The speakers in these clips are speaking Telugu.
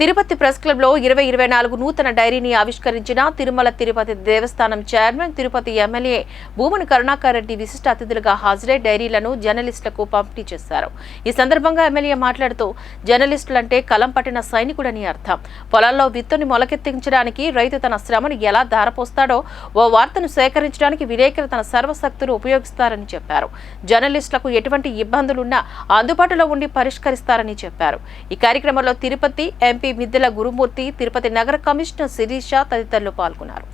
తిరుపతి ప్రెస్ క్లబ్లో ఇరవై ఇరవై నాలుగు నూతన డైరీని ఆవిష్కరించిన తిరుమల తిరుపతి దేవస్థానం చైర్మన్ తిరుపతి ఎమ్మెల్యే భూమని కరుణాకర్ రెడ్డి విశిష్ట అతిథులుగా హాజరై డైరీలను జర్నలిస్టులకు పంపిణీ చేశారు. ఈ సందర్భంగా ఎమ్మెల్యే మాట్లాడుతూ జర్నలిస్టులంటే కలం పట్టిన సైనికుడని అర్థం. పొలాల్లో విత్తుని మొలకెత్తించడానికి రైతు తన శ్రమను ఎలా ధారపోస్తాడో ఓ వార్తను సేకరించడానికి విలేకరు తన సర్వశక్తులు ఉపయోగిస్తారని చెప్పారు. జర్నలిస్టులకు ఎటువంటి ఇబ్బందులున్నా అందుబాటులో ఉండి పరిష్కరిస్తారని చెప్పారు. ఈ కార్యక్రమంలో తిరుపతి ఎంపీ మిద్దెల గురుమూర్తి తిరుపతి నగర కమిషనర్ శిరీష తదితరులు పాల్గొన్నారు.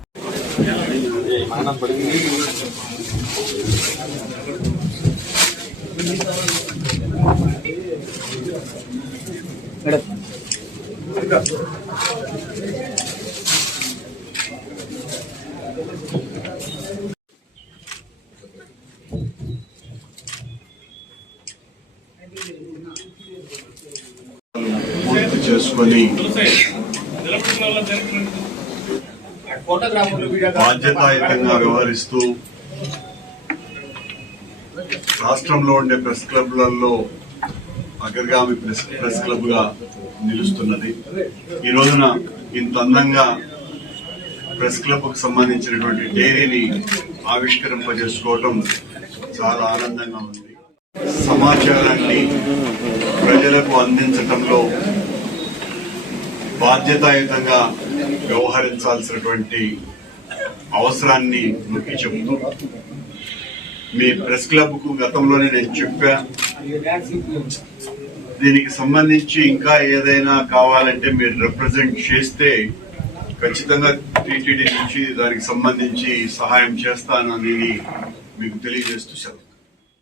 పూర్తి చేసుకొని బాధ్యతాయుతంగా వ్యవహరిస్తూ రాష్ట్రంలో ఉండే ప్రెస్ క్లబ్లలో అగ్రగామి ప్రెస్ ప్రెస్ క్లబ్గా నిలుస్తున్నది. ఈ రోజున ఇంత అందంగా ప్రెస్ క్లబ్కు సంబంధించినటువంటి డైరీని ఆవిష్కరింపజేసుకోవటం చాలా ఆనందంగా ఉంది. సమాచారాన్ని ప్రజలకు అందించటంలో బాధ్యతాయుతంగా వ్యవహరించాల్సినటువంటి అవసరాన్ని నొక్కి చెబుతూ మీ ప్రెస్ క్లబ్కు గతంలోనే నేను చెప్పా. దీనికి సంబంధించి ఇంకా ఏదైనా కావాలంటే మీరు రిప్రజెంట్ చేస్తే ఖచ్చితంగా టీటీడీ నుంచి దానికి సంబంధించి సహాయం చేస్తానని మీకు తెలియజేస్తూ